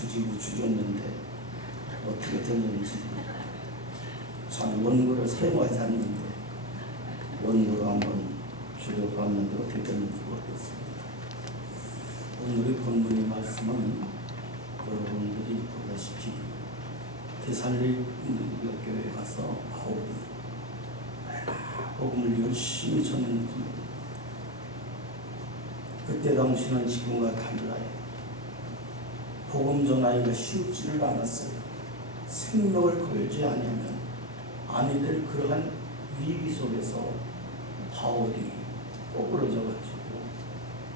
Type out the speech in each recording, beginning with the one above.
주지고 주줬는데 어떻게 됐는지, 참 원고를 사용하지 않는데 원고를 한번 줄여봤는데 어떻게 됐는지 모르겠습니다. 오늘의 본문의 말씀은 여러분들이 보다시피 데살로니가 교회에 가서 바울이 복음을 열심히 전했는지, 그때 당시는 지금과 달라요. 복음 전하기가 쉽지를 않았어요. 생명을 걸지 아니하면 아니 될 그러한 위기 속에서 바울이 꼬꾸러져가지고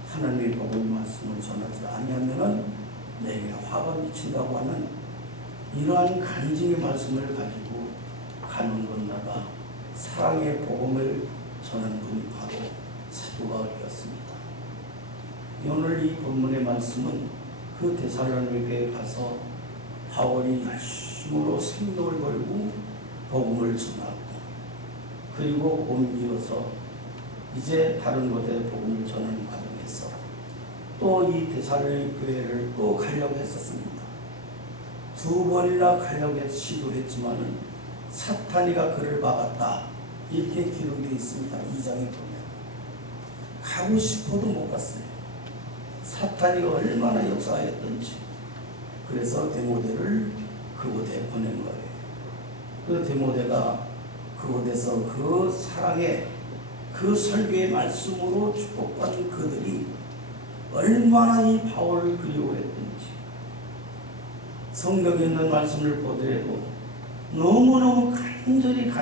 하나님의 복음 말씀을 전하지 아니하면 내게 화가 미친다고 하는 이러한 간증의 말씀을 가지고 가는 곳마다 사랑의 복음을 전하는 분이 바로 사도 바울이었습니다. 오늘 이 본문의 말씀은 그 데살로니가에 가서 바울이 열심으로 생명을 걸고 복음을 전하고, 그리고 옮겨서 이제 다른 곳에 복음을 전하는 과정에서 또 이 데살로니가 교회를 또 가려고 했었습니다. 2번이나 가려고 시도했지만은 사탄이가 그를 막았다, 이렇게 기록되어 있습니다. 2장에 보면 가고 싶어도 못 갔어요. 사탄이 얼마나 역사하였던지. 그래서 데모데를 그곳에 보낸 거예요. 그 데모데가 그곳에서 그 사랑의 그 설교의 말씀으로 축복받은 그들이 얼마나 이 바울을 그리워했던지, 성경에 있는 말씀을 보더라도 너무너무 간절히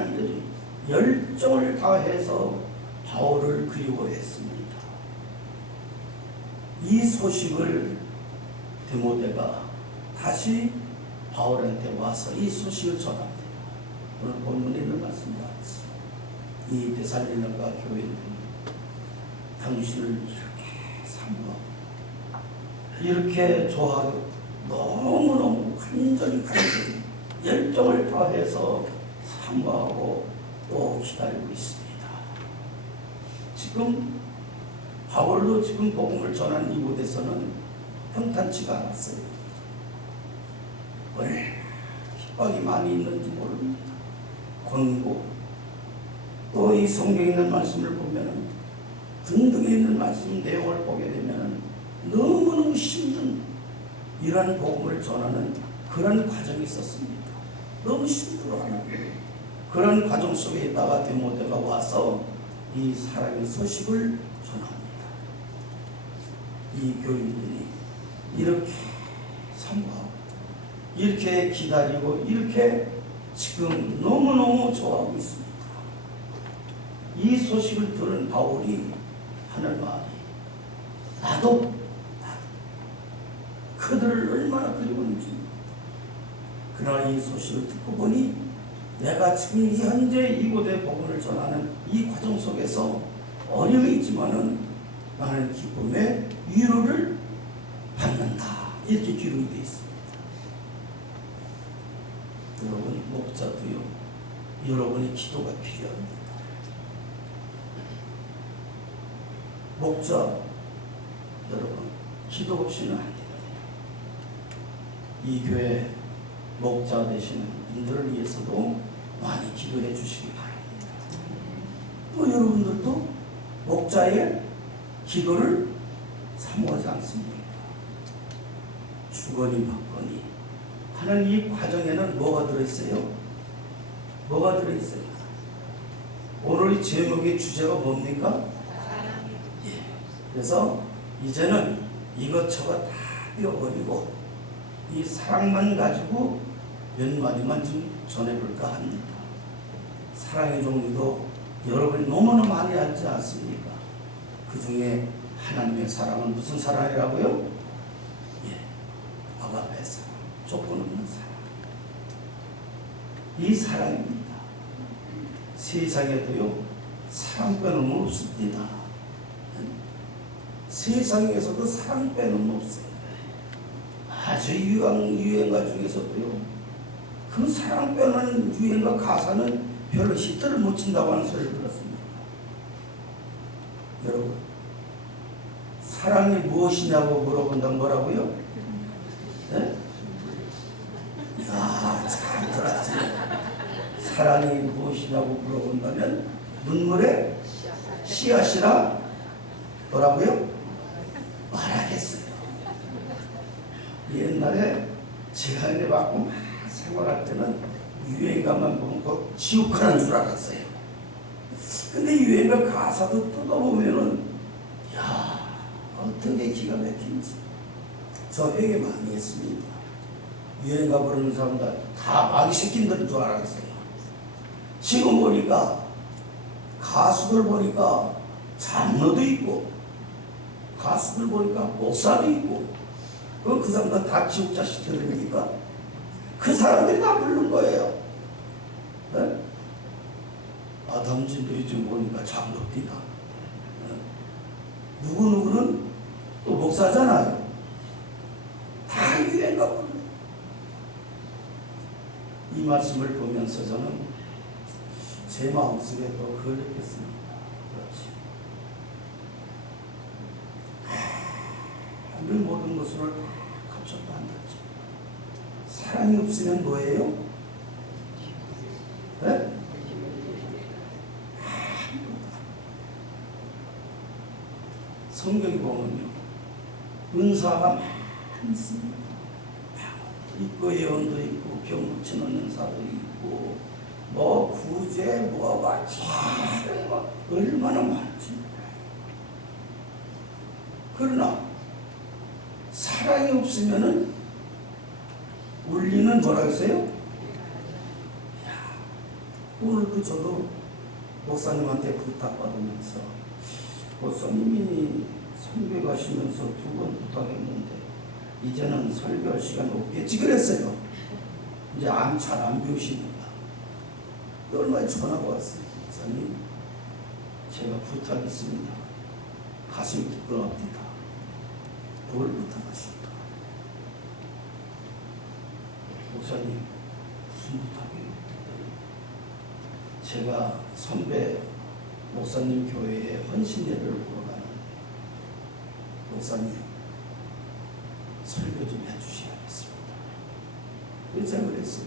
열정을 다해서 바울을 그리워했습니다. 이 소식을 데모데가 다시 바울한테 와서 이 소식을 전합니다. 오늘 본문에 있는 말씀과 같이 이 데살로니가 교회들이 당신을 이렇게 사모하고 이렇게 좋아하고 너무너무 간절히 열정을 다해서 사모하고 또 기다리고 있습니다. 지금 바울도 지금 복음을 전하는 이곳에서는 평탄치가 않았어요. 얼마나 핍박이 많이 있는지 모릅니다. 권고, 또 이 성경에 있는 말씀을 보면은 등등에 있는 말씀 내용을 보게 되면은 너무너무 힘든 이러한 복음을 전하는 그런 과정이 있었습니다. 너무 힘들어하는 그런 과정 속에 있다가 데모데가 와서 이 사랑의 소식을 전합니다. 이 교인들이 이렇게 사모하고 이렇게 기다리고 이렇게 지금 너무너무 좋아하고 있습니다. 이 소식을 들은 바울이 하는 말이 나도 그들을 얼마나 그리웠는지. 그러나 이 소식을 듣고 보니 내가 지금 현재 이곳에 복음을 전하는 이 과정 속에서 어려움이 있지만은 나는 기쁨의 위로를 받는다, 이렇게 기록이 되어 있습니다. 여러분, 목자도요, 여러분의 기도가 필요합니다. 목자 여러분, 기도 없이는 안 돼요. 이 교회 목자 되시는 분들을 위해서도 많이 기도해 주시기 바랍니다. 또 여러분들도 목자의 기도를 사모하지 않습니까? 주거니 받거니 하는 이 과정에는 뭐가 들어있어요? 뭐가 들어있어요? 오늘 이 제목의 주제가 뭡니까? 예. 그래서 이제는 이것저것 다 띄워버리고 이 사랑만 가지고 몇 마디만 좀 전해볼까 합니다. 사랑의 종류도 여러분이 너무나 많이 알지 않습니까? 그 중에 하나님의 사랑은 무슨 사랑이라고요? 예, 아가페 사랑, 조건 없는 사랑. 이 사랑입니다. 세상에도요, 사랑 빼놓으면 없습니다. 세상에서도 사랑 빼놓으면 없어요. 아주 유행가 중에서도요, 그 사랑 빼놓는 유행가 가사는 별로 히트를 못 친다고 하는 소리를 들었습니다. 여러분, 사랑이 무엇이냐고 물어본다면 뭐라고요? 네? 아, 잘 들었지. 사랑이 무엇이냐고 물어본다면 눈물의 씨앗이라 뭐라고요? 말하겠어요. 옛날에 제가 은혜 받고 막 생활할 때는 유행가만 보면 그 지옥하는 줄 알았어요. 근데 유행가 가사도 뜯어보면은 야, 어떻게 기가 막힌지. 저 회개 많이 했습니다. 유행가 부르는 사람들 다 마귀 새끼들인 줄 알았어요. 지금 보니까 가수들 보니까 장로도 있고 가수들 보니까 목사도 있고 그 사람들 다 지옥 자식들입니까? 그 사람들이 다 부른 거예요. 네? 아담진도 요즘 보니까 장로띠다. 네? 누구누구는 또 목사잖아요. 다 유행가 부르는. 이 말씀을 보면서 저는 제 마음속에 또 그걸 느꼈습니다. 그렇지. 하늘 모든 것을 다 갖췄다 한다지. 사랑이 없으면 뭐예요? 네? 성경에 보면요, 은사가 많습니다. 있고 예언도 있고 병 고치는 은사도 있고 뭐 구제 뭐가 얼마나 많지. 그러나 사랑이 없으면은 울리는 뭐라 했어요? 오늘도 저도 목사님한테 부탁받으면서 목사님이 선교 가시면서 2번 부탁했는데 이제는 설교할 시간이 없겠지 그랬어요. 이제 잘 안 배우시니까. 얼마나 전화가 왔어요. 목사님, 제가 부탁이 있습니다. 가슴이 부끄럽니다. 뭘 부탁하십니까? 목사님, 무슨 부탁이에요? 제가 선배 목사님 교회에 헌신 예배를 보러 가는데 목사님 설교 좀 해주셔야겠습니다. 그래서 제가 그랬어요.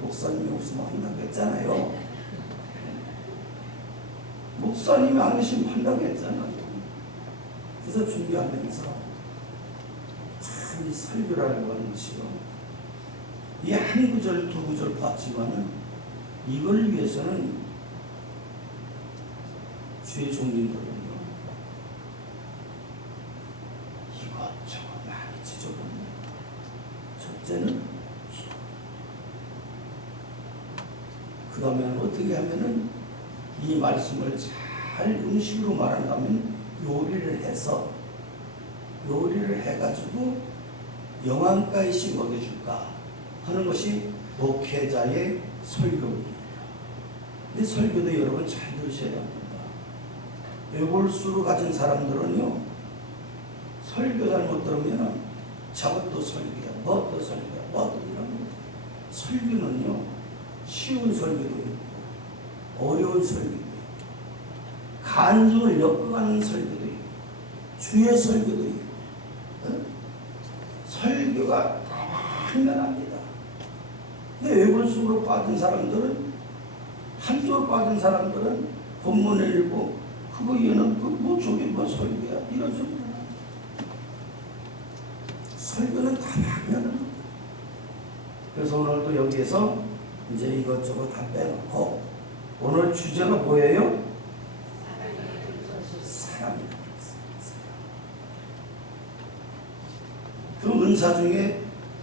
목사님이 없으면 한다고 했잖아요. 목사님이 안 계시면 한다고 했잖아요. 그래서 준비하면서 참 이 설교라고 하는 것이요, 이 한 구절 두 구절 봤지만은 이걸 위해서는 주의 종님들은요 이것저것 많이 지져봅니다. 첫째는 그 다음에 어떻게 하면은 이 말씀을 잘 음식으로 말한다면 요리를 해가지고 영양가이씩 먹여줄까 하는 것이 목회자의 설교입니다. 근데 설교도 여러분 잘 들으셔야 합니다. 외골수로 가진 사람들은요, 설교 잘못 들으면 저것도 설교야, 뭣도 설교야, 뭣도 이럽니다. 설교는요, 쉬운 설교도 있고, 어려운 설교도 있고, 간증을 엮어가는 설교도 있고, 주의 설교도 있고, 설교가 다양합니다. 근데 외골수로 빠진 사람들은, 한쪽으로 빠진 사람들은 본문을 읽고, 그거 얘는 뭐 저게 뭐 설교야? 이런 소리가 납니다. 설교는 다양합니다. 그래서 오늘도 여기에서 이제 이것저것 다 빼놓고, 오늘 주제가 뭐예요? 사랑입니다. 그 은사 중에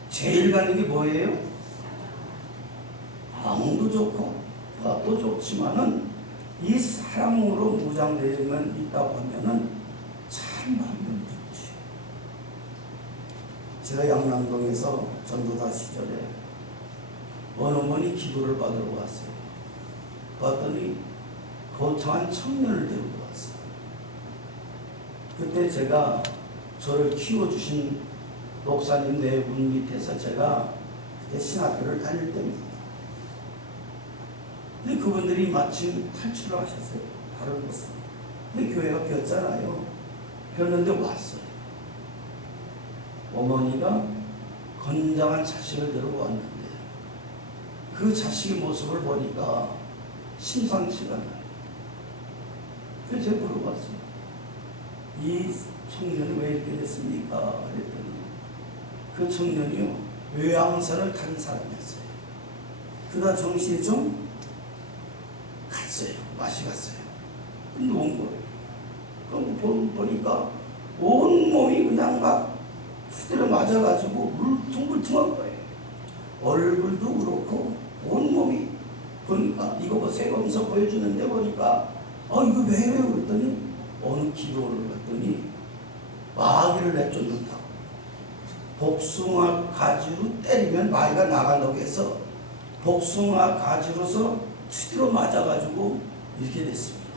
제일 가는 게 뭐예요? 마음도 좋고 또 좋지만은 이 사랑으로 무장되면 있다고 하면은 참 마음이 좋지. 제가 양남동에서 전도사 시절에 어느 분이 기도를 받으러 왔어요. 봤더니 거창한 청년을 데리고 왔어요. 그때 제가 저를 키워주신 목사님 네 분 밑에서 제가 그때 신학교를 다닐 때입니다. 근데 그분들이 마침 탈출을 하셨어요. 다른 곳으로. 근데 교회가 비었잖아요. 비었는데 왔어요. 어머니가 건장한 자식을 데리고 왔는데 그 자식의 모습을 보니까 심상치가 않아요. 그래서 제가 물어봤어요. 이 청년이 왜 이렇게 됐습니까? 그랬더니 그 청년이요, 외양선을 탄 사람이었어요. 그러다 정신이 좀 갔어요. 맛이 갔어요. 누운 거예요. 그럼 보니까 온몸이 그냥 막 후드려 맞아가지고 물퉁물퉁한 거예요. 얼굴도 그렇고 온몸이. 보니까 이거 보세요 하면서 보여주는데 보니까 이거 왜 이래요? 그랬더니 어느 기도를 갔더니 마귀를 내쫓는다고. 복숭아 가지로 때리면 마귀가 나간다고 해서 복숭아 가지로서 투디로 맞아가지고 이렇게 됐습니다.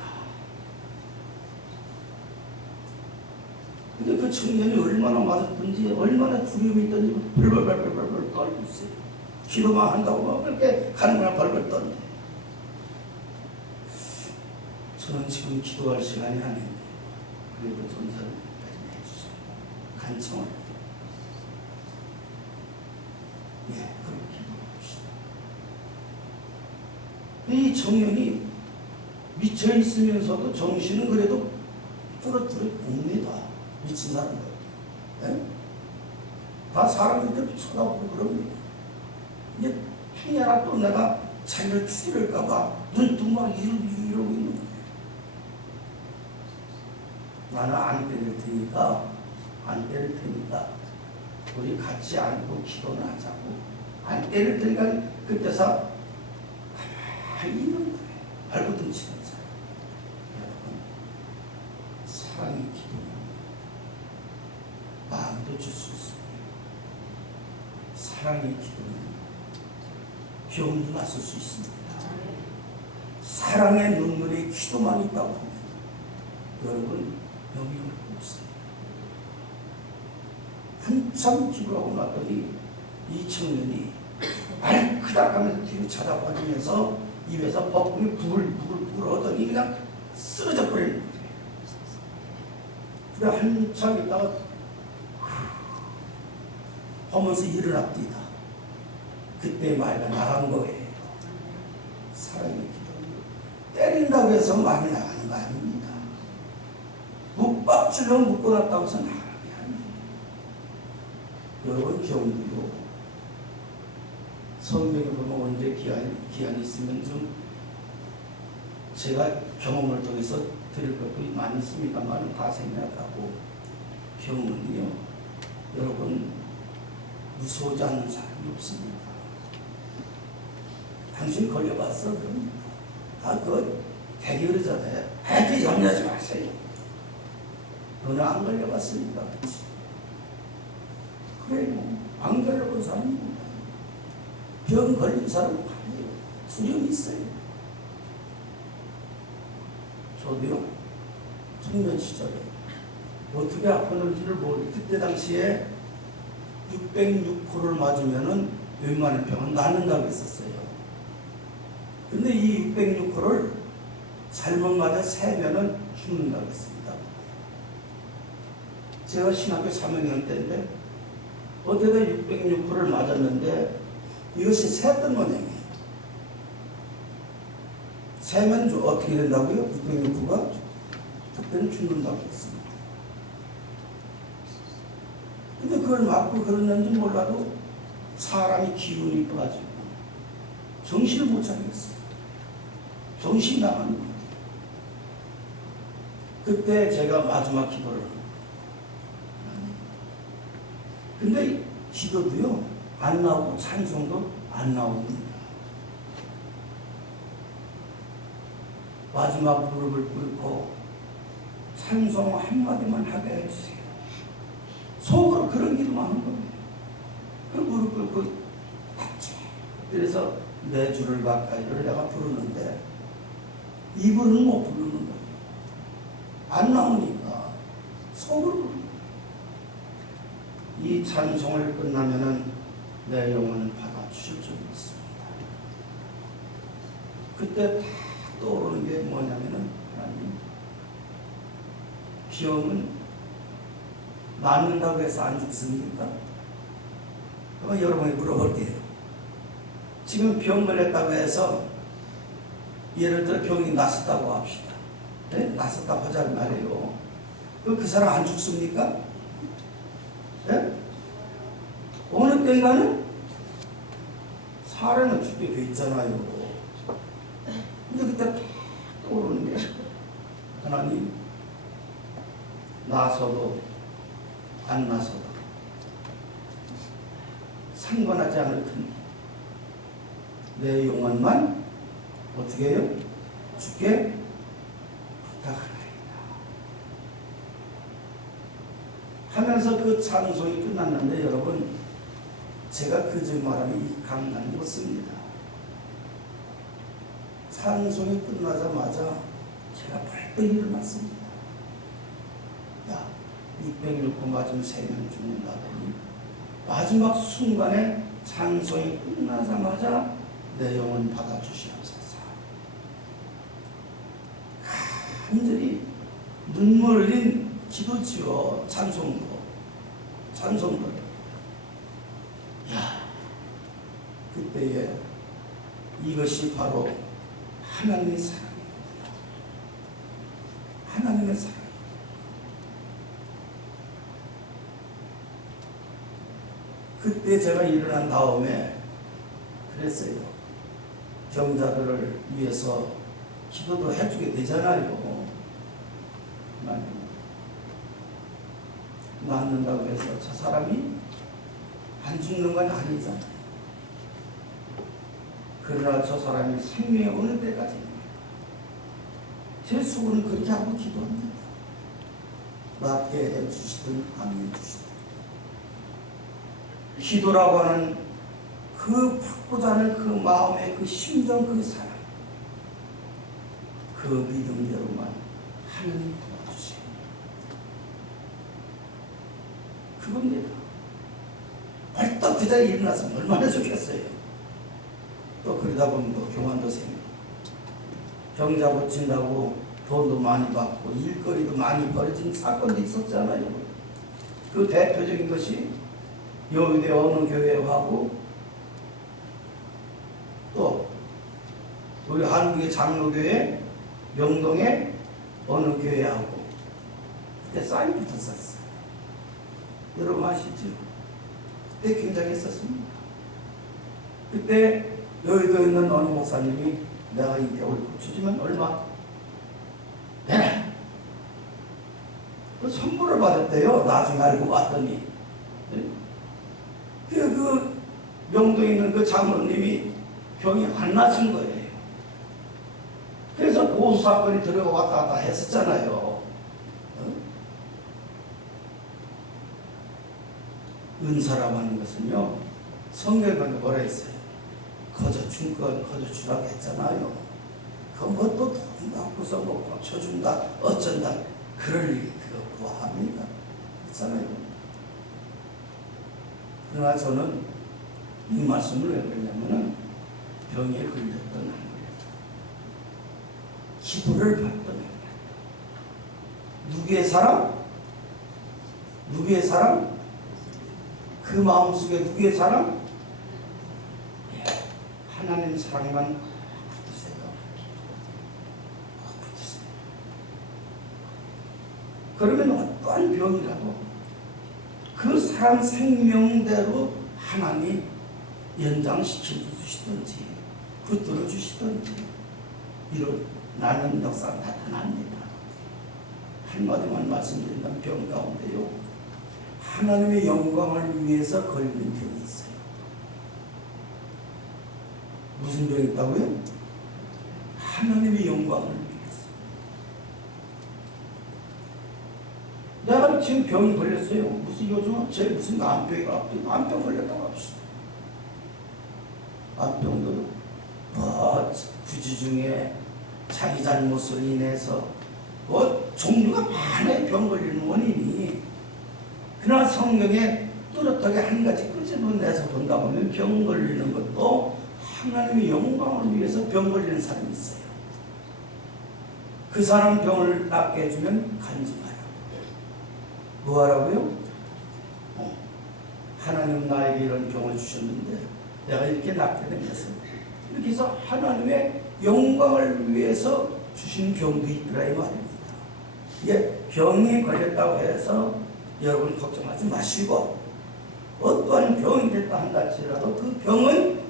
근데 그 청년이 얼마나 맞았던지, 얼마나 두려움이 있던지 벌벌벌벌벌 떨고 있어요. 기도만 한다고 막 그렇게 가는 거나 벌벌 떴는데, 저는 지금 기도할 시간이 아닌데 그래도 전사를 해주세요. 간청을. 예, 그렇게 기도합시다. 이 청년이 미쳐 있으면서도 정신은 그래도 뚜렷뚜렷 봅니다. 미친 사람들. 예? 다 사람들 쳐다보고 그럽니다. 이제 충이나 또 내가 자기를 추스릴까봐 눈뜨고 이러고 있는 거예요. 나는 안 때릴 테니까 우리 같이 앉고 기도는 하자고. 안 때릴 테니까 그때서 가만히 있는 거예요. 발버둥 치는 사람. 여러분, 사랑의 기도는 마음도 줄 수 있습니다. 사랑의 기도는 병도 났을 수 있습니다. 사랑의 눈물의 기도만 있다고 하면 여러분 병이 없어요. 한참 기도하고 났더니 이 청년이 알크닥 하면서 뒤로 찾아빠지면서 입에서 버금이 부글부글 하더니 그냥 쓰러져 버리는 거예요. 그래 한참 있다가 하면서 일어납니다. 그때 말가 나간 거예요. 사랑의 기도. 때린다고 해서 많이 나가는 거 아닙니다. 묵박질로 묶어놨다고 해서 나가는 게 아닙니다. 여러분 경도요. 성경에 보면 언제 기한이 있으면 좀 제가 경험을 통해서 드릴 것도 많이 있습니다만 다 생략하고, 병은요 여러분 무서워하지 않는 사람이 없습니다. 당신 걸려봤어? 그럼 그거 되게 그러잖아요. 애들 염려하지 마세요. 너는 안 걸려봤으니까 그렇지. 그래요. 안 걸려본 사람이 뭐야. 병 걸린 사람은 아니에요. 두려움이 있어요. 저도요, 청년 시절에 어떻게 아팠는지를 모르고 그때 당시에 606호를 맞으면은 웬만한 병은 낫는다고 했었어요. 근데 이 606호를 잘못 맞아 세면은 죽는다고 했습니다. 제가 신학교 3학년 때인데 어떻게다 606호를 맞았는데 이것이 샜던 모양이에요. 세면 어떻게 된다고요? 606호가? 그때는 죽는다고 했습니다. 근데 그걸 맞고 그러는지 몰라도 사람이 기운이 빠지고 정신을 못 차리겠어요. 정신이 나가는 것 같아요. 그때 제가 마지막 기도를 근데 기도도요 안 나오고 찬송도 안 나옵니다. 마지막 무릎을 꿇고 찬송 한마디만 하게 해주세요. 속으로 그런 기도만 하는 거예요. 그 무릎 꿇고 닥쳐. 그래서 내 주를 가까이를 내가 부르는데 입으로는 못 부르는 거예요. 안 나오니까 속으로 부르는 거예요. 이 찬송을 끝나면은 내 영혼을 받아주실 줄 믿습니다. 그때 다 떠오르는 게 뭐냐면은 하나님, 병은 낫는다고 해서 안 죽습니까? 그럼 여러분이 물어볼게요. 지금 병 걸렸다고 해서 예를 들어 병이 났었다고 합시다. 네? 났었다고 하자는 말이에요. 그 사람 안 죽습니까? 네? 어느 때인가는 사람은 죽게 돼 있잖아요. 근데 그때 딱 떠오르는 게 하나님, 나서도 안 나서도 상관하지 않을 테니 내 영혼만 어떻게 해요? 주께 부탁하나이다 하면서 그 찬송이 끝났는데, 여러분, 제가 그저 말하면 이 강단이 묻습니다. 찬송이 끝나자마자 제가 벌떡 일어났습니다. 야, 600일 맞으면 3명 죽는다더니 마지막 순간에 찬송이 끝나자마자 내 영혼 받아주시옵소서. 간절히 눈물 흘린 기도지요. 찬송도. 야, 그때에 이것이 바로 하나님의 사랑입니다. 하나님의 사랑. 그때 제가 일어난 다음에 그랬어요. 병자들을 위해서 기도도 해주게 되잖아요. 하나님, 낫는다고 해서 저 사람이 안 죽는 건 아니잖아요. 그러나 저 사람이 생명이 어느 때까지입니까? 제 수고는 그렇게 하고 기도합니다. 낫게 해주시든 안 해주시든. 기도라고 하는 그 받고자 하는 그 마음의 그 심정, 그 사랑, 그 믿음대로만 하나님 도와주세요. 그겁니다. 벌떡 그 자리에 일어났으면 얼마나 좋겠어요. 또 그러다 보면 또 교만도 생기고, 병자 고친다고 돈도 많이 받고 일거리도 많이 벌어진 사건도 있었잖아요. 그 대표적인 것이 여의도 어느 교회하고 또 우리 한국의 장로교회 명동의 어느 교회하고 그때 싸움이 붙었었어요. 여러분 아시죠? 그때 굉장히 했었습니다. 그때 여의도에 있는 어느 목사님이 내가 이 벽을 고쳐주면 얼마 내라, 그 선물을 받았대요. 나중에 알고 봤더니 그 명동에 있는 그 장로님이 병이 안 나신 거예요. 그래서 고수 사건이 들어왔다 갔다 했었잖아요. 은사라고 하는 것은요, 성경에 뭐라 했어요? 거저 준 건 거저 주라고 했잖아요. 그것도 돈 받고서 뭐 고쳐준다, 어쩐다, 그럴 일이 그거 뭐합니까? 그렇잖아요. 그러나 저는 이 말씀을 왜 그러냐면은 병에 걸렸던 안 걸렸던, 기도를 받던 안 받던, 누구의 사랑? 누구의 사랑? 그 마음속에 누구의 사랑? 하나님 사랑만 붙으세요. 붙으세요. 그러면 어떠한 병이라도 그 사람 생명대로 하나님 연장시켜 주시든지 붙들어 주시든지 일어나는 역사가 나타납니다. 한마디만 말씀드린다면 병 가운데요, 하나님의 영광을 위해서 걸린 병이 있어요. 무슨 병이 있다고요? 하나님의 영광을 위해서. 내가 지금 병이 걸렸어요. 무슨 요즘 제 무슨 암병 걸렸다고 합시다. 암병도요, 부지 중에 자기 잘못으로 인해서 종류가 많아요. 병 걸리는 원인이. 그러나 성경에 뚜렷하게 한 가지 끄집어내서 본다 보면 병 걸리는 것도 하나님의 영광을 위해서 병 걸리는 사람이 있어요. 그 사람 병을 낫게 해주면 간증하라고. 뭐 하라고요? 하나님 나에게 이런 병을 주셨는데 내가 이렇게 낳게 된 것은 이렇게 해서 하나님의 영광을 위해서 주신 병도 있더라 이 말입니다. 예, 병이 걸렸다고 해서 여러분 걱정하지 마시고 어떠한 병이 됐다 한다 할지라도 그 병은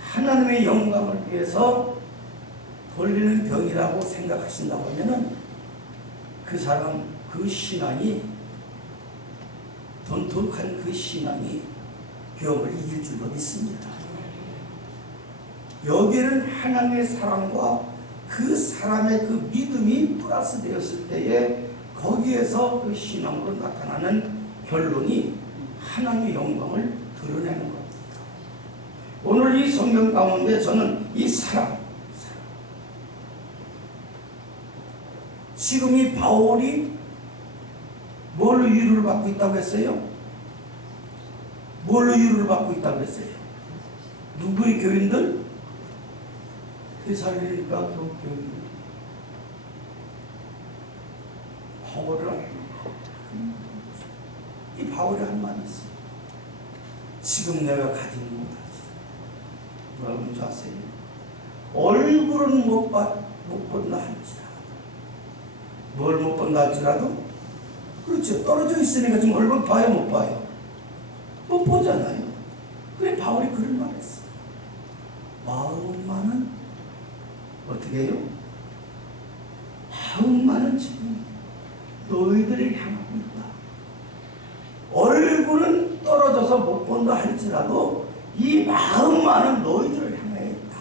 하나님의 영광을 위해서 걸리는 병이라고 생각하신다고 하면은 그 사람 그 신앙이 돈독한 그 신앙이 병을 이길 줄로 믿습니다. 여기는 하나님의 사랑과 그 사람의 그 믿음이 플러스 되었을 때에 거기에서 그 신앙으로 나타나는 결론이 하나님의 영광을 드러내는 겁니다. 오늘 이 성경 가운데 저는 이 사랑 지금 이 바울이 뭘로 위로를 받고 있다고 했어요? 뭘로 위로를 받고 있다고 했어요? 누구의 교인들? 테살로니가 교인들. 바울이 한 말이 있어요. 지금 내가 가진 못하지. 뭐라고 줄 아세요? 얼굴은 못 본다 할지라도. 뭘 못 본다 할지라도? 그렇죠. 떨어져 있으니까 지금 얼굴 봐요, 못 봐요? 못 보잖아요. 그래 바울이 그런 말 했어요. 마음만은 어떻게 해요? 마음만은 지금 너희들을 향하고 있다. 얼굴은 떨어져서 못 본다 할지라도 이 마음만은 너희들을 향해 있다.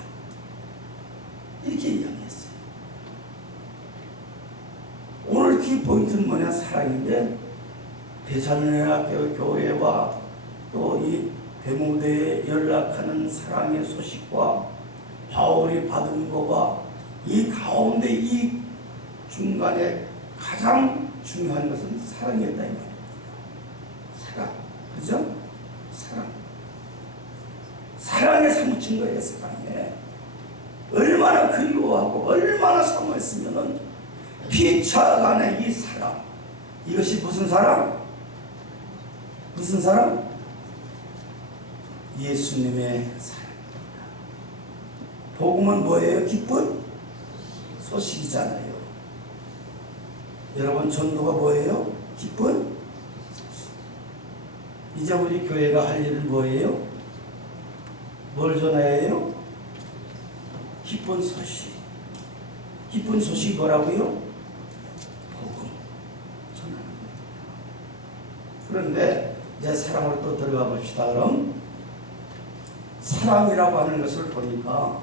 이렇게 이야기했어요. 오늘 키 포인트는 뭐냐? 사랑인데 데살로니가 교회와 또 이 대모대에 연락하는 사랑의 소식과 바울이 받은 거와 이 가운데 이 중간에 가장 중요한 것은 사랑이었다 이 말입니다. 사랑, 그죠? 사랑에 사무친 거예요. 사랑에 얼마나 그리워하고 얼마나 사모했으면은 피차간의 이 사랑, 이것이 무슨 사랑? 무슨 사랑? 예수님의 사랑입니다. 복음은 뭐예요? 기쁜 소식이잖아요. 여러분 전도가 뭐예요? 기쁜 소식. 이제 우리 교회가 할 일은 뭐예요? 뭘 전해요? 기쁜 소식. 기쁜 소식이 뭐라고요? 복음 전하는 겁니다. 그런데 이제 사랑으로 또 들어가 봅시다. 그럼 사랑이라고 하는 것을 보니까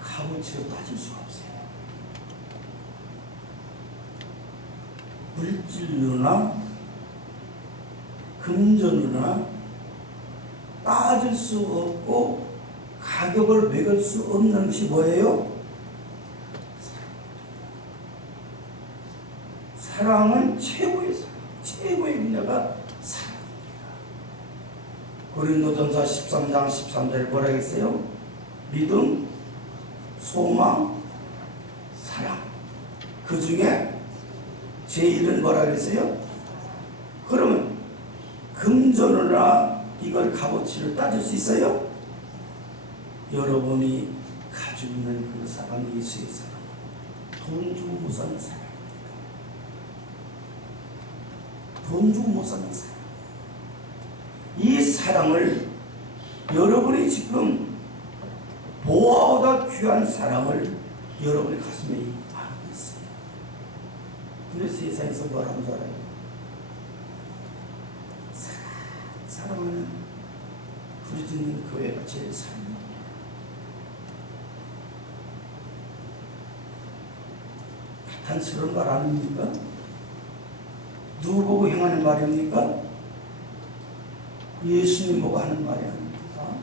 값어치로 따질 수가 없어요. 물질로나 금전으로나 따질 수 없고 가격을 매길 수 없는 것이 뭐예요? 사랑은 최고의 사랑, 최고의 분야가 사랑입니다. 고린도전서 13장 13절 뭐라 했어요? 믿음, 소망, 사랑. 그 중에 제1은 뭐라 그랬어요? 그러면 금전이나 이걸 값어치를 따질 수 있어요? 여러분이 가지고 있는 그 사랑, 예수의 사랑, 돈 주고 못 사는 사랑입니다. 돈 주고 못 사는 사랑. 이 사랑을 여러분이 지금 보아보다 귀한 사랑을 여러분의 가슴에 안고 있어요. 근데 세상에서 뭐라고 줄 알아요? 사랑하는 부르짖는 교회가 제일 사랑입니다. 단스러운 말 아닙니까? 누구 보고 행하는 말입니까? 예수님 보고 하는 말이 아닙니까?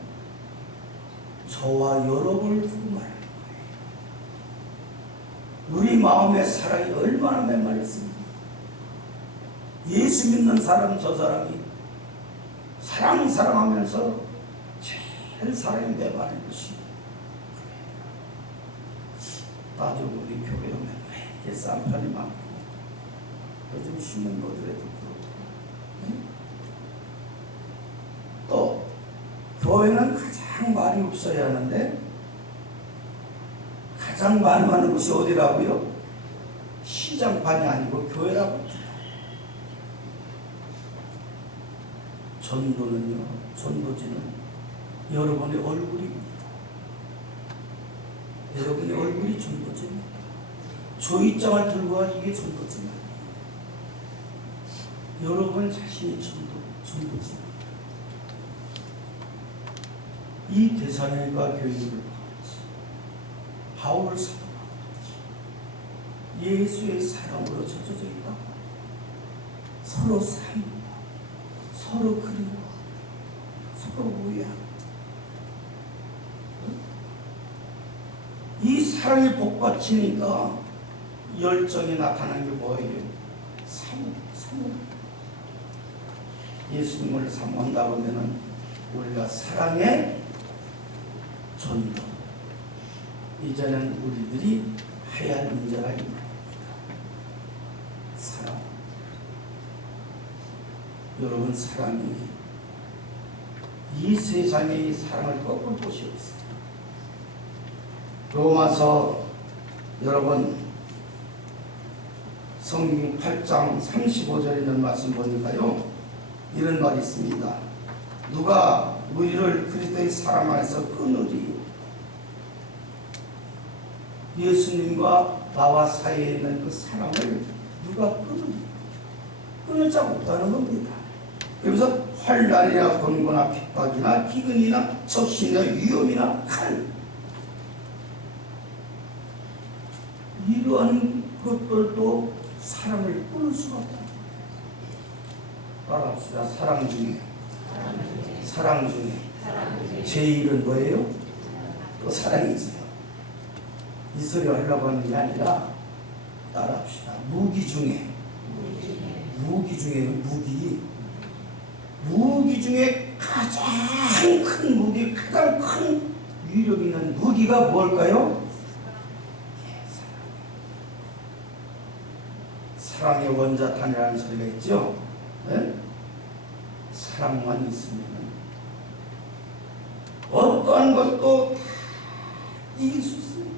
저와 여러분을 두고 말하는 거예요. 우리 마음의 사랑이 얼마나 메말렸습니까? 예수 믿는 사람 저 사람이 사랑하면서 제일 사랑이 메마른 것이 따지고 우리 교회 오면 왜 이렇게 쌈판이 많고 요즘 신문보들에도 그렇고 또 교회는 가장 말이 없어야 하는데 가장 말하는 곳이 어디라고요? 시장판이 아니고 교회라고 합니다. 전도는요, 전도지는 여러분의 얼굴입니다. 여러분의 얼굴이 전도지입니다. 조이장을 들고 와 이게 전도지입니다. 여러분 자신이 전도지입니다. 이 데살로니가 교인들을 바울 사도가 예수의 사랑으로 젖어져 있다. 서로 삶, 서로 그리워, 서로 우야. 이 사랑이 복받치니까 열정이 나타나는 게 뭐예요? 사랑. 예수님을 사모한다고 하면 우리가 사랑의 전도. 이제는 우리들이 해야 할 문제가 이 말입니다. 사랑. 여러분, 사랑이 이 세상의 이 사랑을 꺾을 곳이 없어요. 로마서 여러분 성경 8장 35절에 있는 말씀 보니까요, 이런 말이 있습니다. 누가 우리를 그리스도의 사랑 안에서 끊으리? 예수님과 나와 사이에 있는 그 사랑을 누가 끊으리? 끊을 자가 없다는 겁니다. 그래서 환난이나 권고나 핍박이나 기근이나 적신이나 위험이나 칼, 이러한 것들도 사랑을 끊을 수가 없다. 따라합시다. 사랑 중에 제일은 뭐예요? 또 사랑이지요. 이 소리 하려고 하는 게 아니라 따라합시다. 무기 중에 가장 큰 무기, 가장 큰 위력 있는 무기가 뭘까요? 사랑의 원자탄이라는 소리가 있죠. 네? 사랑만 있으면 어떠한 것도 다 이길 수 있습니다.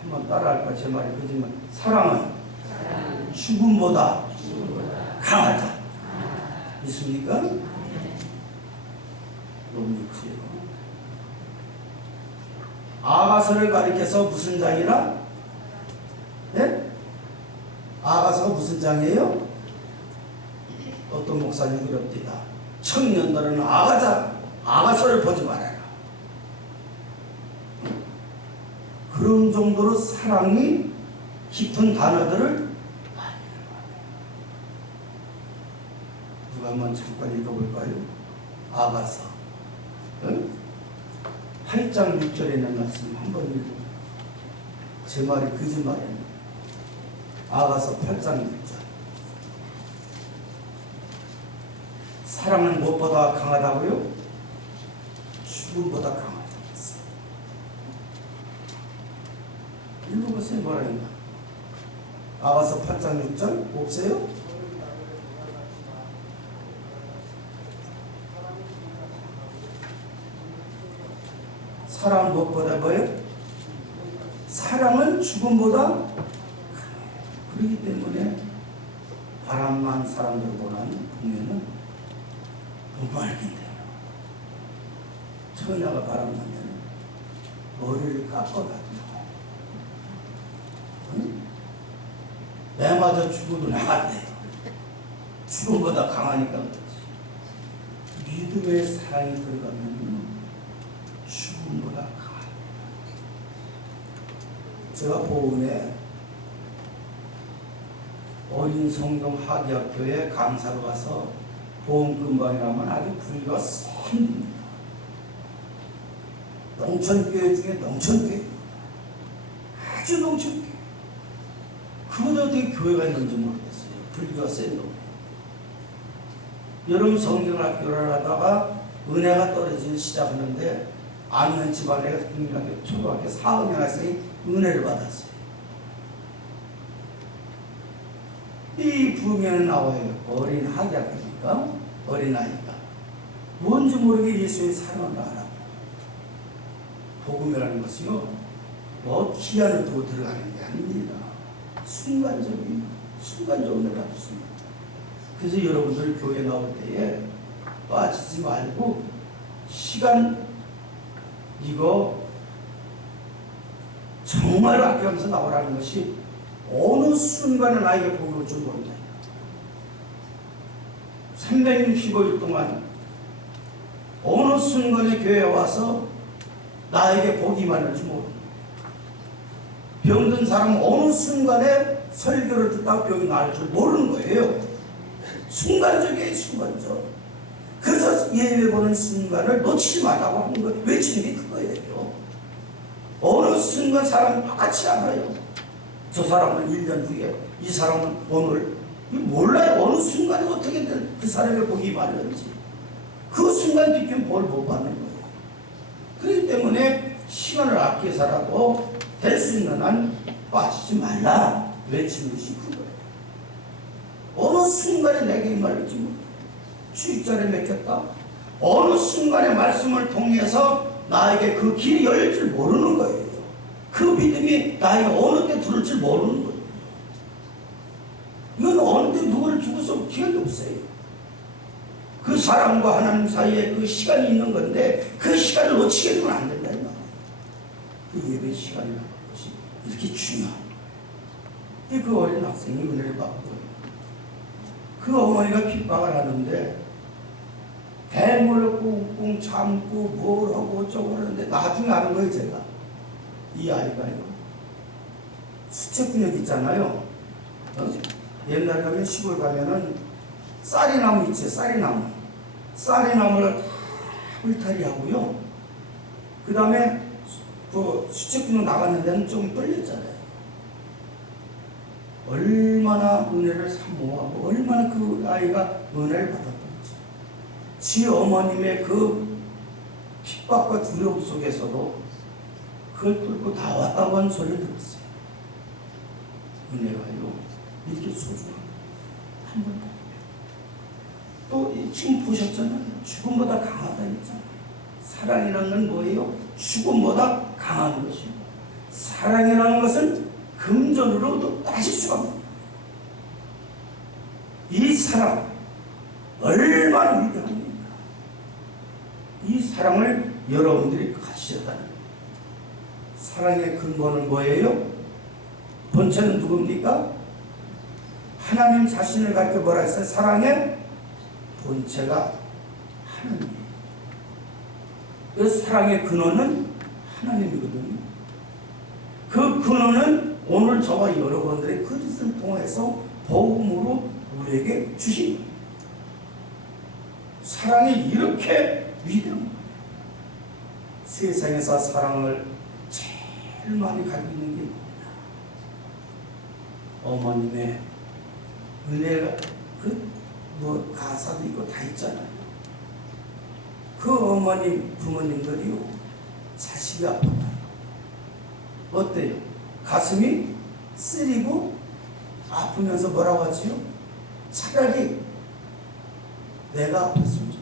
한번 따라할까? 제 말이 그지만 사랑은 죽음보다 강하다. 믿습니까? 너무 믿지요. 아가서를 가리켜서 무슨 장이라? 네? 아가서가 무슨 장이에요? 어떤 목사님 그럽니다. 청년들은 아가서를 보지 말아라. 그런 정도로 사랑이 깊은 단어들을 많이 누가 한번 잠깐 읽어볼까요? 아가서 8장 6절에 있는 말씀 한번 읽어볼까요? 제 말이 거짓말입니다. 아가서 8장 6절. 사랑은 무엇보다 강하다고요? 죽음보다 강하다고 했어요. 읽어보세요. 뭐라 했나? 아가서 8장 6절 없어요? 사랑은 무엇보다 뭐예요? 사랑은 죽음보다 그렇기 때문에 바람만 사람들 보면은 너무 알겠네요. 처녀가 바람나면 머리를 깎아가지고 매마저 죽어도 나간대요. 죽음보다 강하니까 그렇지. 믿음의 사랑이 들어가면 죽음보다 강하다. 제가 보은에 어린 성경 하기학교에 강사로 가서 보험금방이라면 아주 분위기가 셉니다. 농촌교회 중에 농촌교회, 아주 농촌교회. 그보다 어떻게 교회가 있는지 모르겠어요. 분위기가 센 놈. 여름 성경학교를 하다가 은혜가 떨어지기 시작하는데 아는 집안에 초등학교 4학년 학생이 은혜를 받았어요. 이 부면에 나와요. 어린 학교니까 어린아이가 뭔지 모르게 예수의 사랑을 알아. 복음이라는 것이요, 기한을 두고 들어가는 게 아닙니다. 순간적으로 받을 수 있습니다. 그래서 여러분들 교회 나올 때에 빠지지 말고 시간 이거 정말 아껴가면서 나오라는 것이 어느 순간에 나에게 복이 올 줄 모른다. 365일 동안 어느 순간에 교회에 와서 나에게 복이 임하는지 모른다. 병든 사람은 어느 순간에 설교를 듣다가 병이 나을 줄 모르는 거예요. 순간적이에요, 순간적. 그래서 예배 보는 순간을 놓치지 말라고 하는 거, 외치는 게 그거예요. 어느 순간 사람은 똑같이 알아요. 저 사람은 1년 후에, 이 사람은 오늘, 몰라요. 어느 순간에 어떻게든 그 사람의 복이 임하는지. 그 순간 비키면 뭘 못 받는 거예요. 그렇기 때문에 시간을 아껴서라도 될 수 있는 한 빠지지 말라 외치는 것이 그거예요. 어느 순간에 내게 임할지 몰라요. 주일절에 맥혔다. 어느 순간에 말씀을 통해서 나에게 그 길이 열릴 줄 모르는 거예요. 그 믿음이 나에게 어느 때 들을 줄 모르는 거예요. 이건 어느 때 누구를 두고서 기억이 없어요. 그 사람과 하나님 사이에 그 시간이 있는 건데 그 시간을 놓치게 되면 안 된다. 그 예배 시간이라는 것이 이렇게 중요한 거예요. 그 어린 학생이 은혜를 받고 그 어머니가 핍박을 하는데 대물고 웅웅 참고 뭘 하고 어쩌고 하는데 나중에 아는 거예요. 제가 이 아이가요, 수채근육 있잖아요. 옛날에 가면 시골 가면은 쌀이나무 있죠. 쌀이나무를 다 울타리 하고요, 그 다음에 그 수채근육 나가는 데는 좀 뚫렸잖아요. 얼마나 은혜를 사모하고 얼마나 그 아이가 은혜를 받았던지, 지 어머님의 그 핍박과 두려움 속에서도 그걸 뚫고 나왔다고 하는 소리를 들었어요. 은혜가요 이렇게 소중합니다. 한번 또 지금 보셨잖아요. 죽음보다 강하다 했잖아요. 사랑이라는 건 뭐예요? 죽음보다 강한 것이고, 사랑이라는 것은 금전으로도 따질 수가 없습니다. 이 사랑 얼마나 위대합니까? 이 사랑을 여러분들이 가지셨다는 거예요. 사랑의 근본은 뭐예요? 본체는 누굽니까? 하나님 자신을 가리켜 뭐라 했어요? 사랑의 본체가 하나님이에요. 그 사랑의 근원은 하나님이거든요. 그 근원은 오늘 저와 여러분들의 그리스도를 통해서 복음으로 우리에게 주신 거예요. 사랑이 이렇게 위대한 거예요. 세상에서 사랑을 제일 많이 가지고 있는 게 뭐냐? 어머님의 은혜가 가사도 있고 다 있잖아요. 그 어머님, 부모님들이요, 자식이 아팠다. 어때요? 가슴이 쓰리고 아프면서 뭐라고 하지요? 차라리 내가 아팠으면 좋겠다.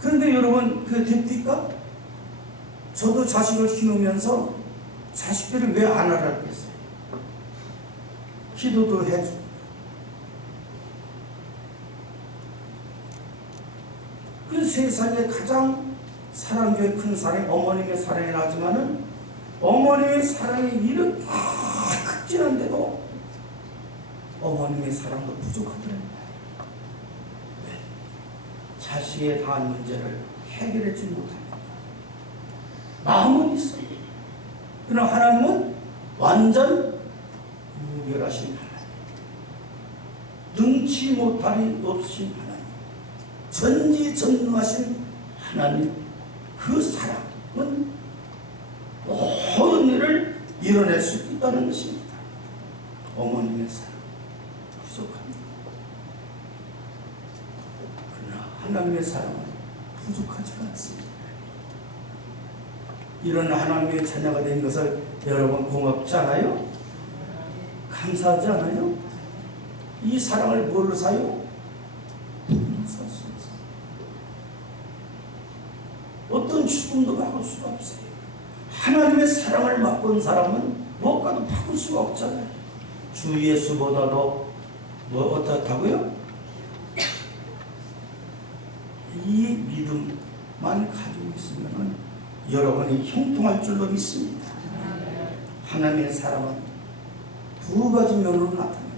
그런데 여러분, 그게 됩니까? 저도 자식을 키우면서 자식들이 왜 안 알았겠어요? 기도도 해주고, 그 세상에 가장 사랑교회 큰 사랑이 어머님의 사랑이라 하지만은 어머님의 사랑이 이렇게 극진한데도 어머님의 사랑도 부족하더라고요. 왜? 자식에 대한 문제를 해결하지 못합니다. 마음은 있어요. 그러나 하나님은 완전 무결하신 하나님, 능치 못할이 없으신 하나님, 전지전능하신 하나님, 그 사랑은 모든 일을 이뤄낼 수 있다는 것입니다. 어머님의 사랑 부족합니다. 그러나 하나님의 사랑은 부족하지 않습니다. 이런 하나님의 자녀가 된 것을 여러분 고맙지 않아요? 감사하지 않아요? 이 사랑을 뭘로 사요? 어떤 죽음도 막을 수가 없어요. 하나님의 사랑을 맛본 사람은 무엇과도 바꿀 수가 없잖아요. 주 예수보다도 뭐 어떻다고요? 이 믿음만 가지고 있으면 여러분이 형통할 줄로 믿습니다. 하나님의 사랑은 두 가지 면으로 나타납니다.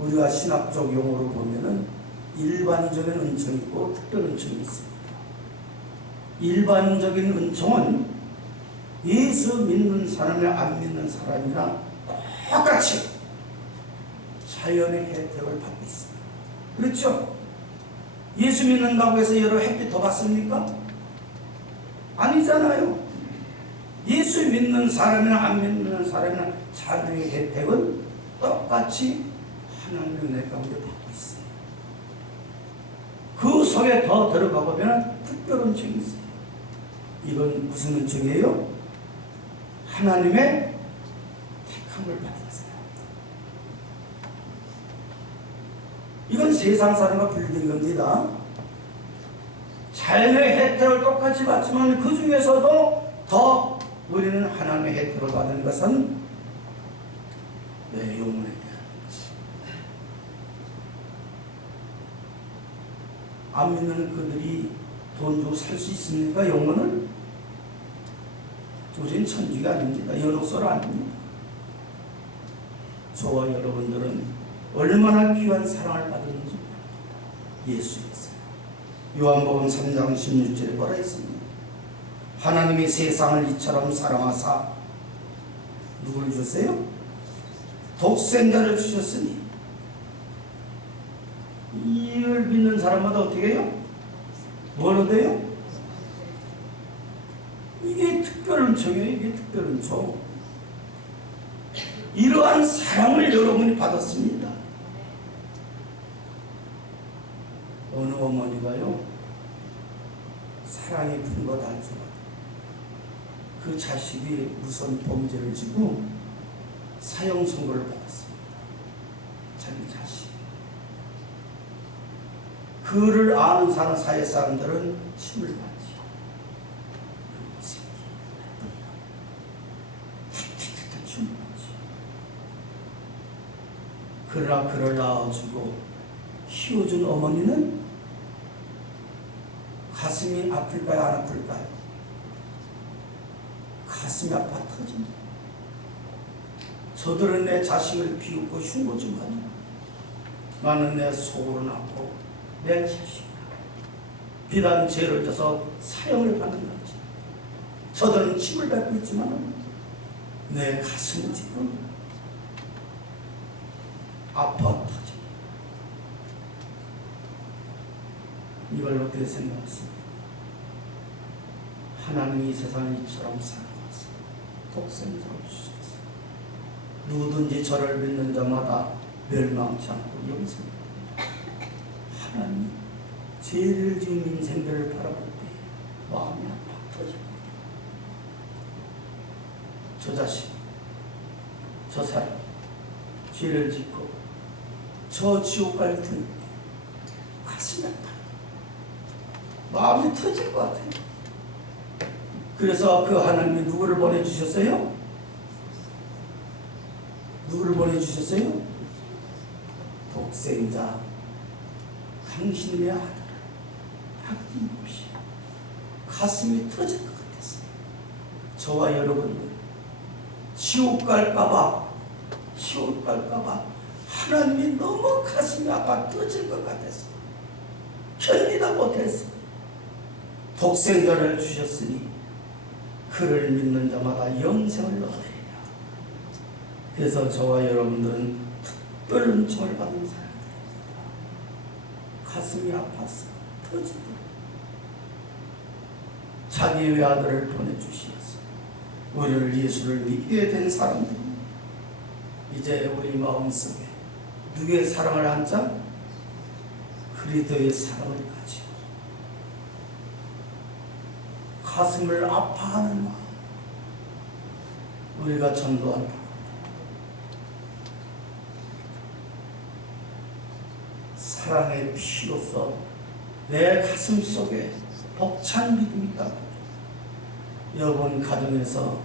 우리가 신학적 용어로 보면은 일반적인 은총이 있고 특별 은총이 있습니다. 일반적인 은총은 예수 믿는 사람이나 안 믿는 사람이나 똑같이 자연의 혜택을 받고 있습니다. 그렇죠? 예수 믿는다고 해서 여러 혜택 더 받습니까? 아니잖아요. 예수 믿는 사람이나 안 믿는 사람이나 자녀의 혜택은 똑같이 하나님의 은혜 가운데 받고 있어요. 그 속에 더 들어가 보면 특별 은총이 있어요. 이건 무슨 은총이에요? 하나님의 택함을 받았어요. 이건 세상 사람과 분리된 겁니다. 자연의 혜택을 똑같이 받지만 그 중에서도 더 우리는 하나님의 혜택을 받는 것은 내 영혼에 대한 것이. 안 믿는 그들이 돈 주고 살 수 있습니까? 영혼을? 우리는 천주가 아닙니다. 연옥설 아닙니다. 저와 여러분들은 얼마나 귀한 사랑을 받았는지 예수였어요. 요한복음 3장 16절에 뭐라 했습니까? 하나님이 세상을 이처럼 사랑하사 누굴 주세요? 독생자를 주셨으니 이를 믿는 사람마다 어떻게 해요? 뭘 얻어요? 이게 특별 은총이에요. 이게 특별 은총. 이러한 사랑을 여러분이 받았습니다. 어느 어머니가요, 사랑이 큰 것 알죠. 그 자식이 무슨 범죄를 지고 사형 선고를 받았습니다. 자기 자식. 그를 아는 사회 사람들은 침을 받죠. 침을 받죠. 그러나 그를 낳아주고 키워준 어머니는 가슴이 아플까요? 안 아플까요? 가슴이 아파 터진다. 저들은 내 자식을 비웃고 흉보지만 나는 내 속으로 낳고 내 자식이다. 비단 죄를 져서 사형을 받는 거지. 저들은 침을 뱉고 있지만 내 가슴은 지금 아파 터진다. 이걸 어떻게 생각하십니까? 하나님이 이 세상을 이처럼 사랑하사 독생자를 주셨어요. 누구든지 저를 믿는 자마다 멸망치 않고 영생을. 하나님 죄를 지은 인생들을 바라볼 때 마음이 아파 터집니다. 저 자식, 저 사람 죄를 짓고 저 지옥 갈 텐데 가슴이 아파. 마음이 터질 것 같아요. 그래서 그 하나님이 누구를 보내주셨어요? 누구를 보내주셨어요? 독생자 당신의 아들을 아낀 것이 가슴이 터질 것 같았어요. 저와 여러분들 지옥 갈까봐 하나님이 너무 가슴이 아파 터질 것 같았어요. 견디다 못했어요. 독생자를 주셨으니 그를 믿는 자마다 영생을 얻으리라. 그래서 저와 여러분들은 특별 은총을 받은 사람들입니다. 가슴이 아파서 터지도록 자기 외아들을 보내주시어서 우리를 예수를 믿게 된 사람들입니다. 이제 우리 마음속에 누구의 사랑을 안자? 그리스도의 사랑을 가지고 가슴을 아파하는 마음 우리가 전도할 바랍니다. 사랑의 피로서 내 가슴 속에 벅찬 믿음이 있다고. 여러분 가정에서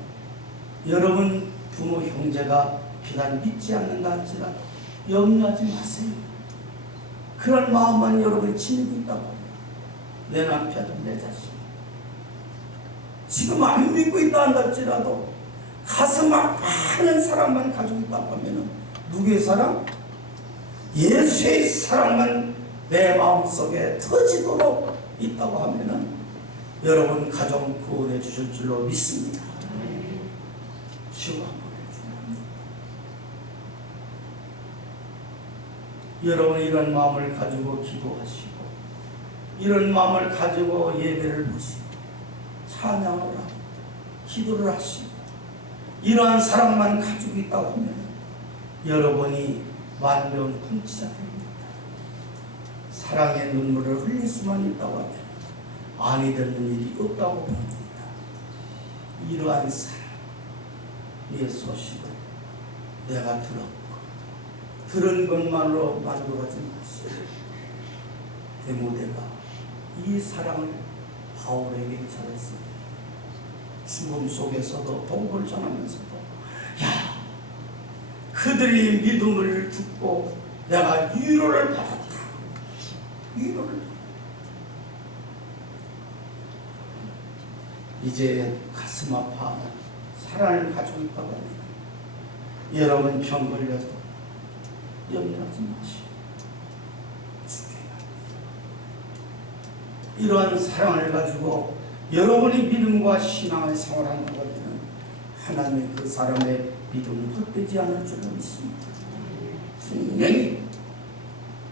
여러분 부모 형제가 비단 믿지 않는다 할지라도 염려하지 마세요. 그런 마음만 여러분이 지니고 있다고. 내 남편, 내 자식 지금 안 믿고 있다 한다 할지라도 가슴 아파하는 사랑만 가지고 있다고 하면 누구의 사랑? 예수의 사랑만 내 마음속에 터지도록 있다고 하면 여러분 가정 구원해 주실 줄로 믿습니다. 주가 한번 해주십니다. 여러분 이런 마음을 가지고 기도하시고 이런 마음을 가지고 예배를 보시고 찬양을 하고 기도를 하시고 이러한 사랑만 가지고 있다고 하면 여러분이 만병 통치자 됩니다. 사랑의 눈물을 흘릴 수만 있다고 하면 아니 되는 일이 없다고 봅니다. 이러한 사랑의 소식을 내가 들었고 들은 것만으로 만족하지 마시고 데모데가 이 사랑을 바울에게 전했습니다. 죽음 속에서도 복음을 전하면서도 야 그들이 믿음을 듣고 내가 위로를 받았다. 위로를 이제 가슴 아파하는 사랑을 가지고 있다고 합니다. 여러분 병 걸려서 염려하지 마시고 죽여야 합니다. 이러한 사랑을 가지고 여러분이 믿음과 신앙을 생활한다고 하면 하나님의 그 사람의 믿음은 헛되지 않을 줄로 믿습니다. 분명히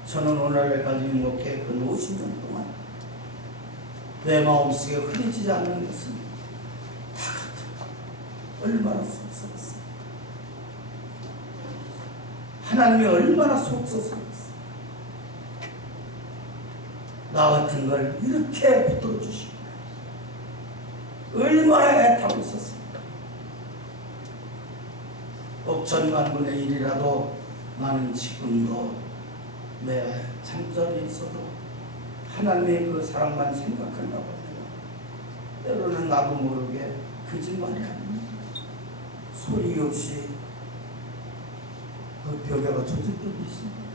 저는 오늘까지 목회 그 50년 동안 내 마음속에 흐려지지 않는 것은 다 같은 얼마나 속상했어요. 하나님이 얼마나 속상했어요. 나 같은 걸 이렇게 붙들어 주시고 얼마나 애타고 있었습니까? 억천만분의 일이라도 나는 지금도 내 잠자리에 있어도 하나님의 그 사랑만 생각한다고 하면 때로는 나도 모르게 거짓말이 아닙니다. 소리 없이 그 벽에가 젖을 때도 있습니다.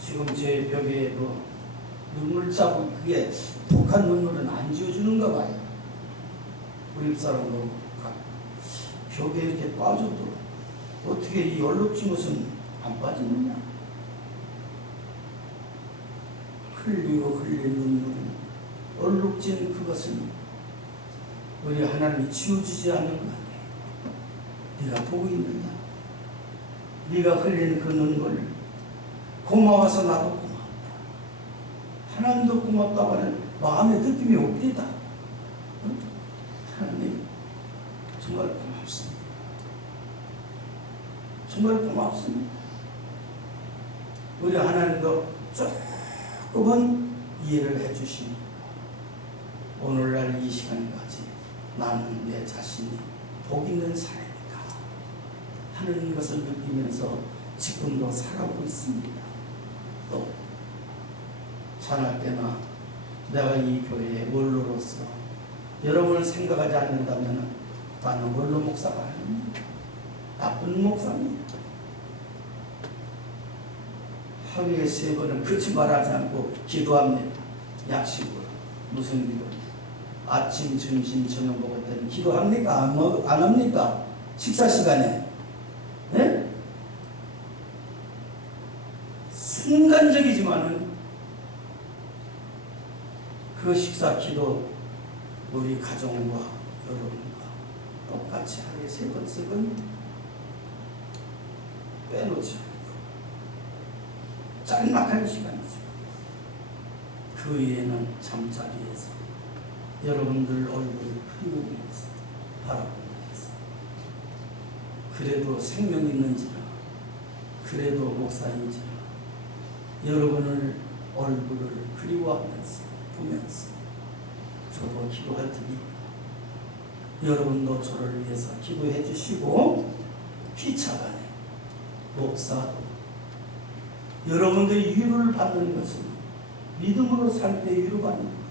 지금 제 벽에 뭐 눈물 자국 그게 독한 눈물은 안 지워주는가 봐요. 우리 사람도 벽에 이렇게 빠져도 어떻게 이 얼룩진 것은 안 빠지느냐? 흘리고 흘린 눈물은 얼룩진 그것은 우리 하나님이 지워주지 않는 것 같아요. 네가 보고 있느냐? 네가 흘린 그 눈물 고마워서 나도 고맙다. 하나님도 고맙다고 하는 마음의 느낌이 옵니다. 하나님 정말 고맙습니다. 정말 고맙습니다. 우리 하나님도 조금은 이해를 해주십니다. 오늘날 이 시간까지 나는 내 자신이 복 있는 사람이다 하는 것을 느끼면서 지금도 살아오고 있습니다. 또 자날 때나 내가 이 교회의 원로로서 여러분을 생각하지 않는다면 나는 원로 목사가 아닙니다. 나쁜 목사입니다. 하루에 3번은 거짓말하지 않고 기도합니다. 약식으로. 무슨 기도? 아침, 점심, 저녁 먹을 때는 기도합니까? 안 합니까? 식사 시간에. 네? 순간적이지만은 그 식사 기도 우리 가정과 여러분과 똑같이 하루에 3번 빼놓지 않고 짤막한 시간이죠. 그 외에는 잠자리에서 여러분들 얼굴을 그리우면서 바라보면서 그래도 생명 있는지라 그래도 목사인지라 여러분을 얼굴을 그리워하면서 보면서 저도 기도할 테니 여러분도 저를 위해서 기도해 주시고 피차간에 목사도 여러분들이 위로를 받는 것은 믿음으로 살 때 위로받는 거예요.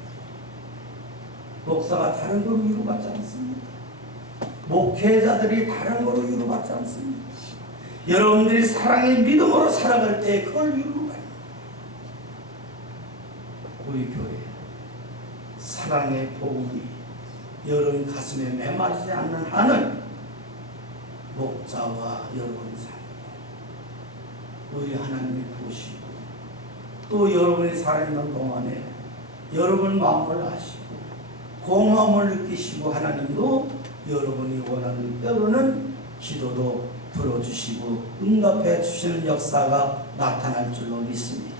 목사가 다른 거로 위로받지 않습니다. 목회자들이 다른 거로 위로받지 않습니다. 여러분들이 사랑의 믿음으로 살아갈 때 그걸 위로받는 거예요. 우리 교회 사랑의 복음이 여러분 가슴에 메마르지 않는 한은 목자와 여러분 사이 우리 하나님이 보시고 또 여러분이 살아있는 동안에 여러분 마음을 아시고 공허함을 느끼시고 하나님도 여러분이 원하는 때로는 기도도 들어주시고 응답해 주시는 역사가 나타날 줄로 믿습니다.